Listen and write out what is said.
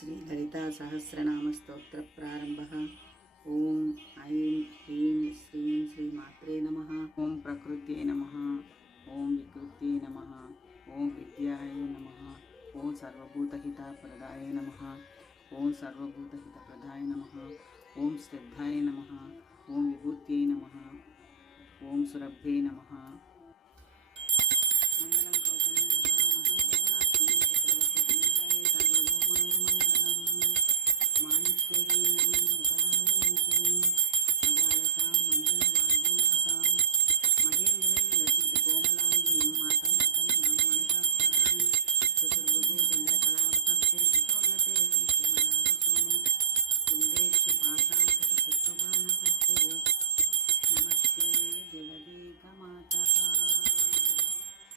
श्री ललिता सहस्रनाम स्तोत्र प्रारंभः। ओम ऐं ह्रीं श्रीं श्रीमात्रे नमः। ओम प्रकृत्यै नमः। ओम विकृत्यै नमः। ओम विद्याय नमः। ओम सर्वभूतहितप्रदाय नमः। ओम सर्वभूतहितप्रदाय नमः। ओम श्रद्धाय नमः। ओम विभूत्यै नमः। ओम सुरभ्यै नमः।